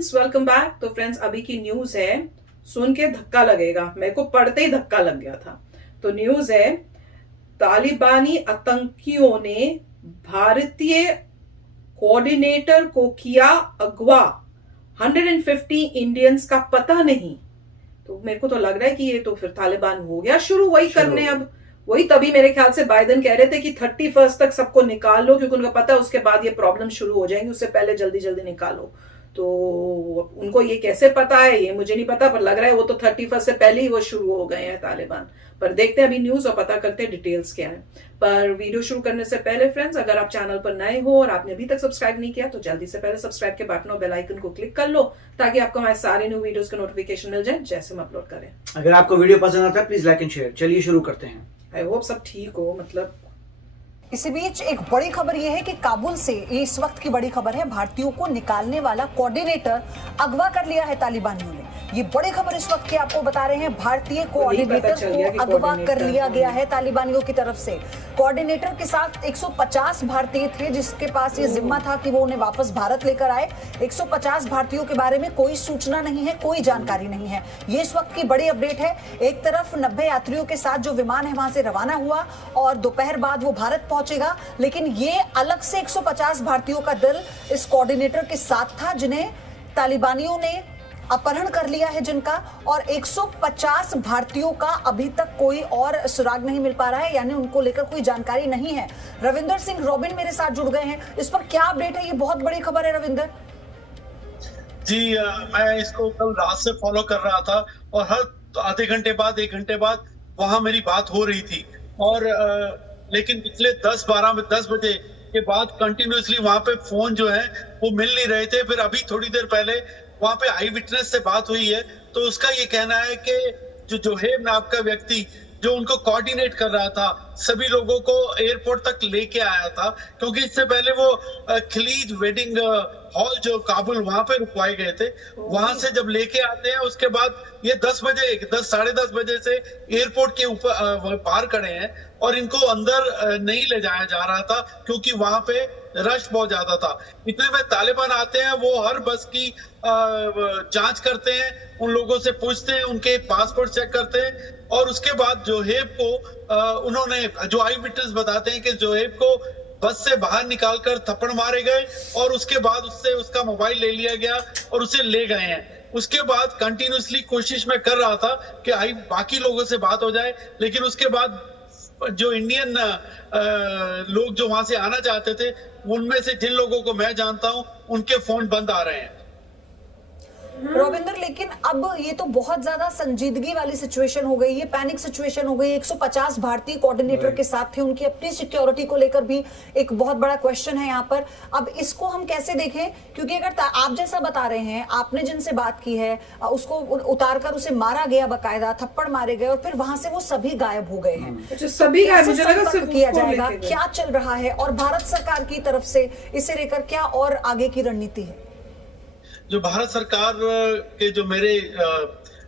Friends, welcome back. तो friends, अभी की न्यूज है, सुन के धक्का लगेगा, मेरे को पढ़ते ही धक्का लग गया था। तो न्यूज है, तालिबानी आतंकियों ने भारतीय कोऑर्डिनेटर को किया अगवा, 150 इंडियंस का पता नहीं। तो मेरे को तो लग रहा है कि ये तो फिर तालिबान हो गया शुरू वही करने। अब वही तभी मेरे ख्याल से बाइडेन कह रहे थे कि 31 तक सबको निकाल लो, क्योंकि उनको पता है उसके बाद ये प्रॉब्लम शुरू हो जाएंगी, उससे पहले जल्दी जल्दी निकालो। तो उनको ये कैसे पता है ये मुझे नहीं पता, पर लग रहा है वो तो 31 से पहले ही वो शुरू हो गए हैं तालिबान। पर देखते हैं अभी न्यूज और पता करते हैं डिटेल्स क्या है। पर वीडियो शुरू करने से पहले फ्रेंड्स, अगर आप चैनल पर नए हो और आपने अभी तक सब्सक्राइब नहीं किया तो जल्दी से पहले सब्सक्राइब के बटन और बेल आइकन को क्लिक कर लो, ताकि आपको हमारे सारे न्यू वीडियोस का नोटिफिकेशन मिल जाए जैसे हम अपलोड करें। अगर आपको वीडियो पसंद आता है प्लीज लाइक एंड शेयर। चलिए शुरू करते हैं। आई होप सब ठीक हो। मतलब इसी बीच एक बड़ी खबर यह है कि काबुल से, ये इस वक्त की बड़ी खबर है, भारतीयों को निकालने वाला कोऑर्डिनेटर अगवा कर लिया है तालिबानियों ने। ये बड़ी खबर इस वक्त की आपको बता रहे हैं, भारतीय कोऑर्डिनेटर को अगवा कर लिया गया है तालिबानियों की तरफ से। कोऑर्डिनेटर के साथ 150 भारतीय थे, जिसके पास ये जिम्मा था कि वो उन्हें वापस भारत लेकर आए। 150 भारतीयों के बारे में कोई सूचना नहीं है, कोई जानकारी नहीं है। ये इस वक्त की बड़ी अपडेट है। एक तरफ 90 यात्रियों के साथ जो विमान है वहां से रवाना हुआ और दोपहर बाद वो भारत पहुंचेगा, लेकिन ये अलग से 150 भारतीयों का दल इस कोऑर्डिनेटर के साथ था, जिन्हें तालिबानियों ने अपहरण कर लिया है जिनका, और 150 भारतीयों का अभी तक कोई और सुराग नहीं मिल पा रहा है, यानी उनको लेकर कोई जानकारी नहीं है। रविंदर सिंह रॉबिन मेरे साथ जुड़ गए हैं, इस पर क्या अपडेट है? ये बहुत बड़ी खबर है रविंदर जी। मैं इसको कल रात से फॉलो कर रहा था और हर आधे घंटे बाद, 1 घंटे बाद वहां मेरी बात हो रही थी। और लेकिन पिछले 10 बजे के बाद कंटिन्यूअसली वहां पे फोन जो है वो मिल नहीं रहे थे। फिर अभी थोड़ी देर पहले वहां पे आई विटनेस से बात हुई है, तो उसका ये कहना है कि जो जोहेब नाम का व्यक्ति जो उनको कोऑर्डिनेट कर रहा था, सभी लोगों को एयरपोर्ट तक लेके आया था, क्योंकि इससे पहले वो खलीज वेडिंग हॉल जो काबुल वहां पे रुकवाए गए थे, वहां से जब लेके आते हैं उसके बाद ये 10 बजे 10 साढ़े 10 बजे से एयरपोर्ट के ऊपर बाहर खड़े हैं और इनको अंदर नहीं ले जाया जा रहा था, क्योंकि वहां पे रश बहुत ज्यादा था। इतने में तालिबान आते हैं, वो हर बस की जांच करते हैं, उन लोगों से पूछते हैं, उनके पासपोर्ट चेक करते हैं, और उसके बाद जोहेब को उन्होंने, जो आई विटनेस बताते हैं कि जोहेब को बस से बाहर निकालकर थप्पड़ मारे गए और उसके बाद उससे उसका मोबाइल ले लिया गया और उसे ले गए हैं। उसके बाद कंटिन्यूअसली कोशिश मैं कर रहा था कि बाकी लोगों से बात हो जाए, लेकिन उसके बाद जो इंडियन लोग जो वहां से आना चाहते थे, उनमें से जिन लोगों को मैं जानता हूं, उनके फोन बंद आ रहे हैं। रविंदर, लेकिन अब ये तो बहुत ज्यादा संजीदगी वाली सिचुएशन हो गई है, पैनिक सिचुएशन हो गई है। 150 भारतीय कोऑर्डिनेटर के साथ थे, उनकी अपनी सिक्योरिटी को लेकर भी एक बहुत बड़ा क्वेश्चन है यहाँ पर। अब इसको हम कैसे देखें? क्योंकि अगर आप जैसा बता रहे हैं, आपने जिनसे बात की है, उसको उतारकर उसे मारा गया, बकायदा थप्पड़ मारे गए, और फिर वहां से वो सभी गायब हो गए हैं। सभी किया जाएगा, क्या चल रहा है, और भारत सरकार की तरफ से इसे लेकर क्या और आगे की रणनीति है? जो भारत सरकार के जो मेरे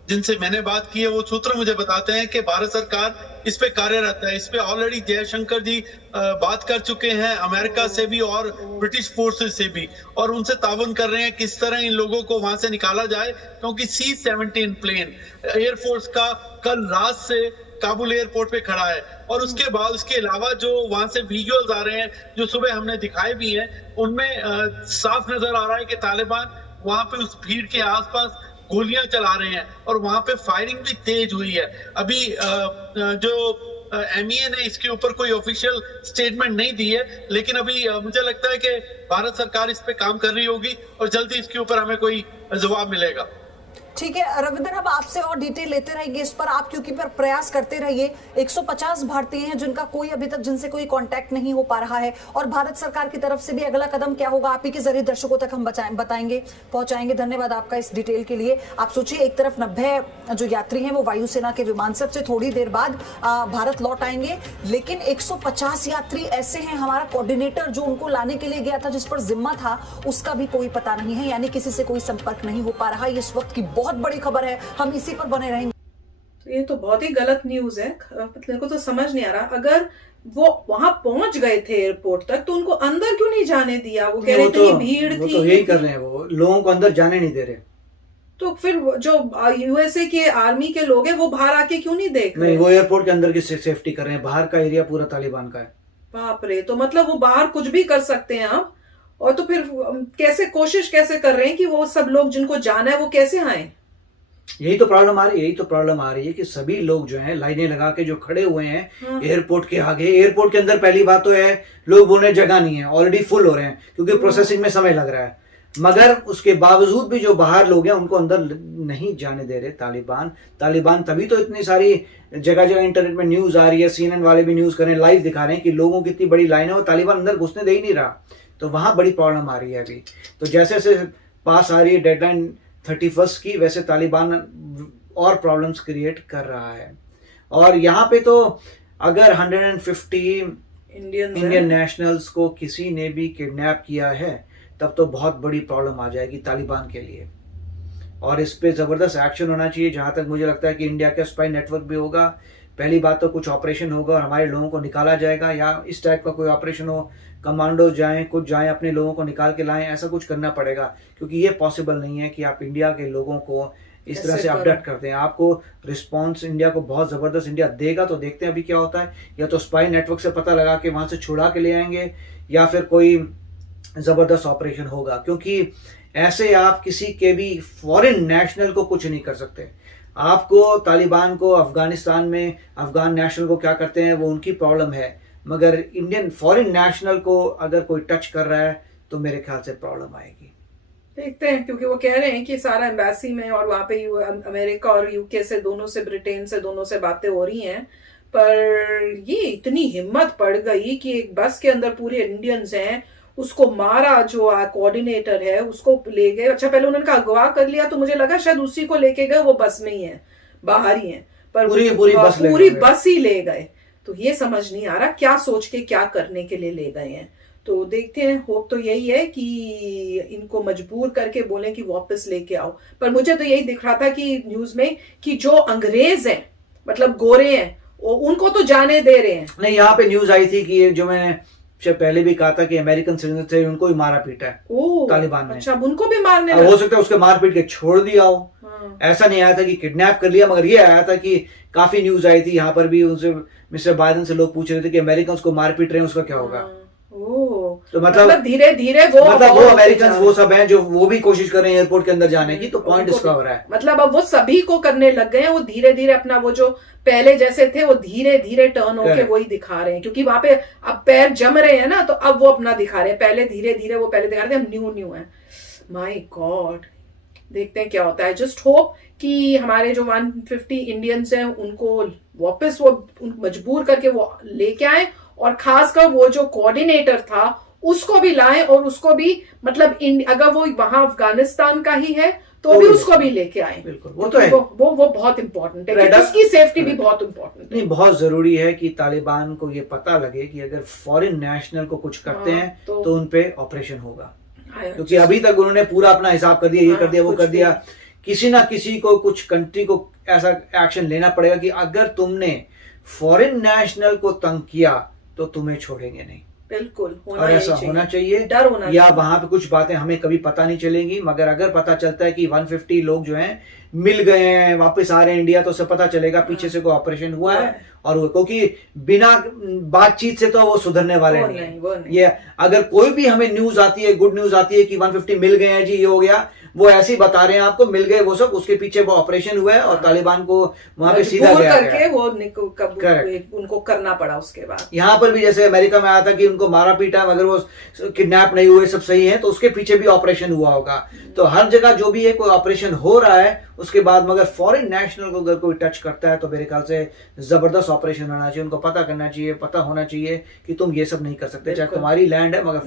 जिनसे मैंने बात की है, वो सूत्र मुझे बताते हैं कि भारत सरकार इस पे कार्यरत है। इस पे ऑलरेडी जयशंकर जी बात कर चुके हैं, अमेरिका से भी और ब्रिटिश फोर्सेस से भी, और उनसे ताउन कर रहे हैं किस तरह इन लोगों को वहां से निकाला जाए, क्योंकि C-17 प्लेन एयरफोर्स का कल रात से काबुल एयरपोर्ट पे खड़ा है। और उसके बाद, उसके अलावा जो वहां से विजुअल्स आ रहे हैं, जो सुबह हमने दिखाए भी हैं, उनमें साफ नजर आ रहा है कि तालिबान वहां पे उस भीड़ के आसपास गोलियां चला रहे हैं और वहां पे फायरिंग भी तेज हुई है। अभी जो MEA ने इसके ऊपर कोई ऑफिशियल स्टेटमेंट नहीं दी है, लेकिन अभी मुझे लगता है कि भारत सरकार इस पे काम कर रही होगी और जल्दी इसके ऊपर हमें कोई जवाब मिलेगा। ठीक है रविंदर, अब आपसे और डिटेल लेते रहेंगे इस पर, आप क्योंकि पर प्रयास करते रहिए। 150 भारतीय हैं जिनका कोई अभी तक, जिनसे कोई कांटेक्ट नहीं हो पा रहा है, और भारत सरकार की तरफ से भी अगला कदम क्या होगा, आप ही के जरिए दर्शकों तक हम बताएंगे, पहुंचाएंगे। धन्यवाद आपका इस डिटेल के लिए। आप सोचिए, एक तरफ 90 जो यात्री हैं वो वायुसेना के विमान से थोड़ी देर बाद भारत लौट आएंगे, लेकिन 150 यात्री ऐसे हैं, हमारा कोऑर्डिनेटर जो उनको लाने के लिए गया था, जिस पर जिम्मा था, उसका भी कोई पता नहीं है, यानी किसी से कोई संपर्क नहीं हो पा रहा। ये इस वक्त की बहुत बड़ी खबर है, हम इसी पर बने रहेंगे। तो ये तो बहुत ही गलत न्यूज है। मेरे को तो समझ नहीं आ रहा, अगर वो वहां पहुंच गए थे एयरपोर्ट तक, तो उनको अंदर क्यों नहीं जाने दिया? वो कह वो रहे तो थे भीड़ वो थी। तो यही कर रहे हैं, वो लोगों को अंदर जाने नहीं दे रहे। तो फिर जो यूएसए के आर्मी के लोग हैं वो बाहर आके क्यों नहीं देख रहे? नहीं, वो एयरपोर्ट के अंदर की सेफ्टी कर रहे हैं, बाहर का एरिया पूरा तालिबान का है। बाप रे, तो मतलब वो बाहर कुछ भी कर सकते हैं अब। और तो फिर कैसे कोशिश कैसे कर रहे हैं कि वो सब लोग जिनको जाना है वो कैसे आए? यही तो प्रॉब्लम आ रही है कि सभी लोग जो हैं लाइनें लगा के जो खड़े हुए हैं एयरपोर्ट के आगे। एयरपोर्ट के अंदर पहली बात तो है लोग बोल रहे हैं जगह नहीं है, ऑलरेडी फुल हो रहे हैं क्योंकि प्रोसेसिंग में समय लग रहा है। मगर उसके बावजूद भी जो बाहर लोग हैं उनको अंदर नहीं जाने दे रहे तालिबान। तभी तो इतनी सारी जगह जगह इंटरनेट में न्यूज आ रही है, CNN वाले भी न्यूज कर रहे हैं, लाइव दिखा रहे हैं कि लोगों की इतनी बड़ी लाइन है और तालिबान अंदर घुसने दे ही नहीं रहा। तो वहां बड़ी प्रॉब्लम आ रही है अभी। तो जैसे जैसे पास आ रही है डेडलाइन 31 की, वैसे तालिबान और प्रॉब्लम्स क्रिएट कर रहा है। और यहाँ पे तो अगर 150 इंडियन नेशनल्स को किसी ने भी किडनैप किया है तब तो बहुत बड़ी प्रॉब्लम आ जाएगी तालिबान के लिए। और इस पे जबरदस्त एक्शन होना चाहिए। जहां तक मुझे लगता है कि इंडिया का स्पाई नेटवर्क भी होगा। पहली बात तो कुछ ऑपरेशन होगा और हमारे लोगों को निकाला जाएगा, या इस टाइप का कोई ऑपरेशन हो, कमांडोज जाएं, कुछ जाएं, अपने लोगों को निकाल के लाएं, ऐसा कुछ करना पड़ेगा। क्योंकि ये पॉसिबल नहीं है कि आप इंडिया के लोगों को इस तरह से अपडेट करते हैं। आपको रिस्पॉन्स इंडिया को बहुत जबरदस्त इंडिया देगा। तो देखते हैं अभी क्या होता है। या तो स्पाई नेटवर्क से पता लगा के वहां से छुड़ा के ले आएंगे, या फिर कोई जबरदस्त ऑपरेशन होगा। क्योंकि ऐसे आप किसी के भी फॉरेन नेशनल को कुछ नहीं कर सकते। आपको तालिबान को अफगानिस्तान में अफगान नेशनल को क्या करते हैं वो उनकी प्रॉब्लम है, मगर इंडियन फॉरेन नेशनल को अगर कोई टच कर रहा है तो मेरे ख्याल से प्रॉब्लम आएगी। देखते हैं, क्योंकि वो कह रहे हैं कि सारा एम्बेसी में और वहां पे अमेरिका और यूके से दोनों से, ब्रिटेन से दोनों से बातें हो रही हैं। पर ये इतनी हिम्मत पड़ गई कि एक बस के अंदर पूरे इंडियंस हैं, उसको मारा, जो कोऑर्डिनेटर है उसको ले गए। अच्छा, पहले उन्होंने कहा अगवा कर लिया, तो मुझे लगा शायद उसी को लेके गए, वो बस में ही है, बाहर ही है, पर पूरी बस ही ले गए। तो ये समझ नहीं आ रहा क्या सोच के क्या करने के लिए ले गए हैं। तो देखते हैं, होप तो यही है कि इनको मजबूर करके बोले कि वापस लेके आओ। पर मुझे तो यही दिख रहा था कि न्यूज में कि जो अंग्रेज हैं, मतलब गोरे हैं, उनको तो जाने दे रहे हैं। नहीं, यहाँ पे न्यूज आई थी कि जो मैंने पहले भी कहा था कि अमेरिकन सिटीजन थे, उनको भी मारा पीटा है तालिबान ने। अच्छा, उनको भी मारने हो सकता है उसके मार पीट के छोड़ दिया हो। ऐसा नहीं आया था कि किडनैप कर लिया, मगर ये आया था कि काफी न्यूज आई थी यहाँ पर भी, उनसे मिस्टर बाइडेन से लोग पूछ रहे थे कि अमेरिकन को मार पीट रहे हैं, उसका क्या होगा। तो मतलब धीरे धीरे वो अमेरिकन वो सब हैं जो वो भी कोशिश कर रहे हैं एयरपोर्ट के अंदर जाने की। तो पॉइंट इसका हो रहा है, मतलब अब वो सभी को करने लग गए हैं। वो धीरे धीरे अपना वो जो पहले जैसे थे वो धीरे धीरे टर्न होके वही दिखा रहे हैं, क्योंकि वहां पे अब पैर जम रहे हैं ना, तो अब वो अपना दिखा रहे हैं। पहले धीरे धीरे वो पहले दिखा रहे थे, हम न्यू है। माय गॉड, देखते हैं क्या होता है। जस्ट होप कि हमारे जो 150 इंडियंस हैं उनको वापस वो मजबूर करके वो लेके आए, और खासकर वो जो कोऑर्डिनेटर था उसको भी लाएं, और उसको भी मतलब अगर वो वहां अफगानिस्तान का ही है तो भी उसको भी लेके आए। बिल्कुल, वो तो है, वो बहुत इंपॉर्टेंट है, उसकी सेफ्टी भी बहुत इंपॉर्टेंट है। नहीं, बहुत जरूरी है कि तालिबान को ये पता लगे कि अगर फॉरेन नेशनल को कुछ करते हैं तो उनपे ऑपरेशन होगा। क्योंकि अभी तक उन्होंने पूरा अपना हिसाब कर दिया, ये कर दिया, वो कर दिया। किसी ना किसी को, कुछ कंट्री को ऐसा एक्शन लेना पड़ेगा कि अगर तुमने फॉरेन नेशनल को तंग किया तो तुम्हें छोड़ेंगे नहीं। बिल्कुल, और ऐसा होना चाहिए, डर होना चाहिए। या वहां पे कुछ बातें हमें कभी पता नहीं चलेंगी, मगर अगर पता चलता है कि 150 लोग जो हैं मिल गए हैं, वापस आ रहे हैं इंडिया, तो उसे पता चलेगा पीछे से कोई ऑपरेशन हुआ है। और वो क्योंकि बिना बातचीत से तो वो सुधरने वाले नहीं है। ये अगर कोई भी हमें न्यूज आती है, गुड न्यूज आती है कि 150 मिल गए हैं जी, ये हो गया, वो ऐसे ही बता रहे हैं आपको, मिल गए वो सब, उसके पीछे वो ऑपरेशन हुआ है और तालिबान को वहां पे सीधा गया करके वो उनको करना पड़ा। उसके बाद यहाँ पर भी जैसे अमेरिका में आया था कि उनको मारा पीटा, मगर वो किडनैप नहीं हुए, सब सही है, तो उसके पीछे भी ऑपरेशन हुआ होगा। तो हर जगह जो भी है कोई ऑपरेशन हो रहा है, उसके बाद मगर फॉरेन नेशनल को अगर कोई टच करता है तो मेरे ख्याल से जबरदस्त ऑपरेशन होना चाहिए। उनको पता करना चाहिए, पता होना चाहिए कि तुम ये सब नहीं कर सकते, चाहे तुम्हारी लैंड है, मगर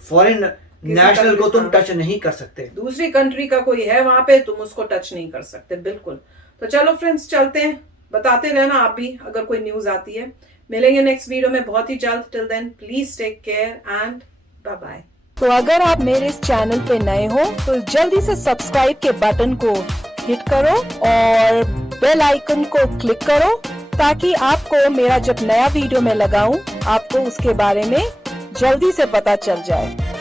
फॉरेन नेशनल को तुम टच नहीं कर सकते। दूसरी कंट्री का कोई है वहां पे, तुम उसको टच नहीं कर सकते। बिल्कुल। तो चलो फ्रेंड्स, चलते हैं, बताते रहना आप भी अगर कोई न्यूज आती है। मिलेंगे नेक्स्ट वीडियो में बहुत ही जल्द। Till then please take care and bye bye. तो अगर आप मेरे इस चैनल पे नए हो तो जल्दी से सब्सक्राइब के बटन को हिट करो और बेल आइकन को क्लिक करो ताकि आपको मेरा जब नया वीडियो मैं लगाऊं आपको उसके बारे में जल्दी से पता चल जाए।